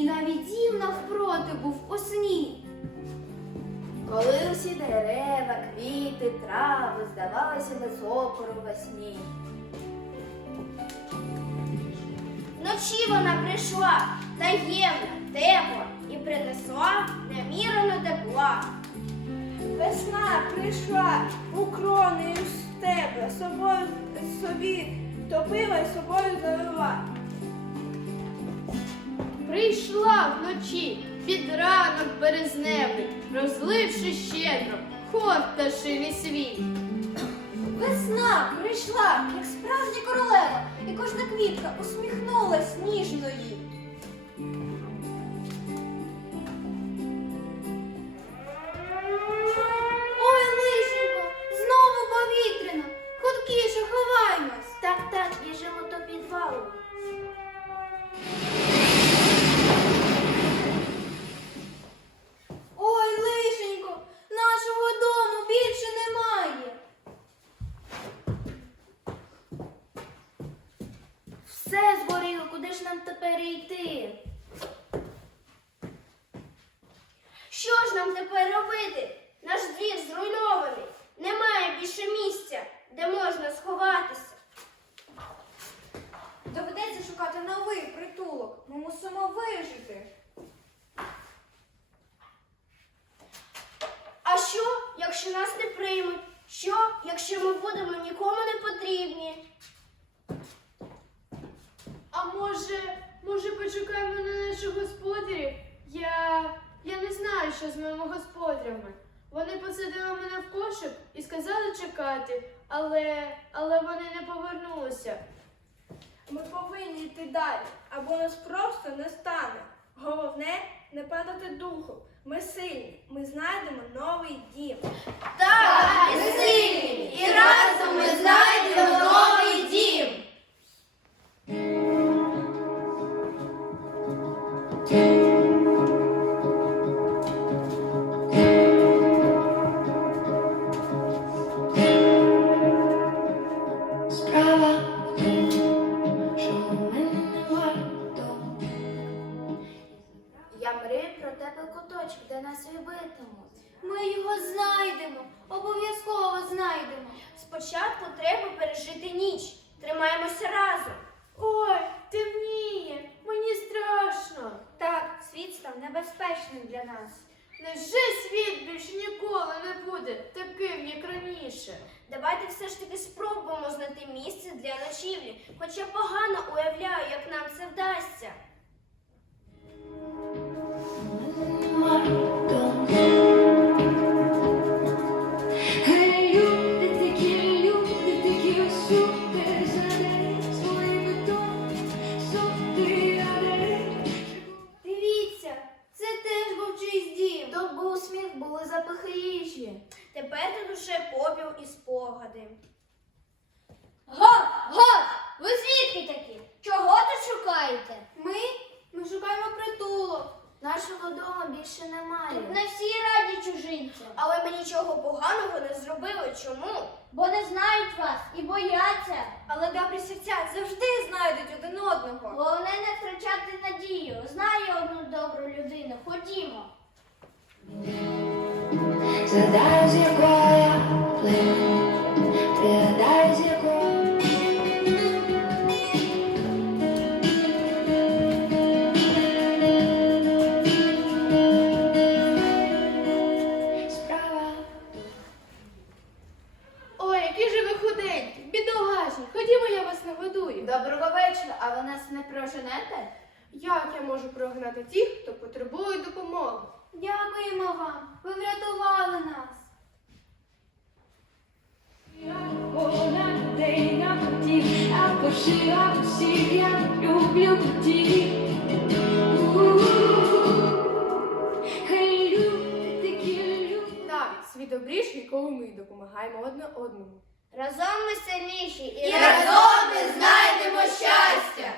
і навіть дім навпроти був у сні. Коли усі дерева, квіти, трави здавалися без опору во сні. Вночі вона прийшла таємна, тепла і принесла немірено тепла. Весна прийшла у крони з тебе, собою собі топила й собою залила. Прийшла вночі під ранок березневий, розливши щедро хор пташиний світ. Весна прийшла, як справжня королева, і кожна квітка усміхнулась ніжно їй. Йти? Що ж нам тепер робити? Наш двір зруйнований. Немає більше місця, де можна сховатися. Доведеться шукати новий притулок. Ми мусимо вижити. А що, якщо нас не приймуть? Що, якщо ми будемо нікому не потрібні? А може, може, почекаємо на наших господарів? Я. я не знаю, що з моїми господарями. Вони посадили мене в кошик і сказали чекати, але, але вони не повернулися. Ми повинні йти далі, або нас просто не стане. Головне не падати духом. Ми сильні, ми знайдемо новий дім. Так, ми сильні, і разом ми знайдемо новий дім. Справа в що у мене немає дому. Я мрію про тебе куточок, де нас любитимуть. Ми його знайдемо, обов'язково знайдемо. Спочатку треба пережити ніч. Тримаємося разом. Ой, темніє, мені страшно. Так, світ став небезпечним для нас. Невже світ більше ніколи не буде таким, як раніше? Давайте все ж таки спробуємо знайти місце для ночівлі, хоча погано уявляю, як нам це вдасться. Тепер тут уже попіл і спогади. Гот, гот! Ви звідки такі? Чого тут шукаєте? Ми? Ми шукаємо притулок. Нашого дому більше немає. Не всі раді чужинцям, Але ми нічого поганого не зробили. Чому? бо не знають вас і бояться. Але добрі серця завжди знайдуть один одного. Головне не втрачати надію. Знаю одну добру людину. Ходімо. Згадай, з якого я племені, Дякуємо вам. Ви врятували нас. Я люблю. Навіть світ добріший, коли ми допомагаємо одне одному. Разом ми сильніші і, разом ми знайдемо щастя.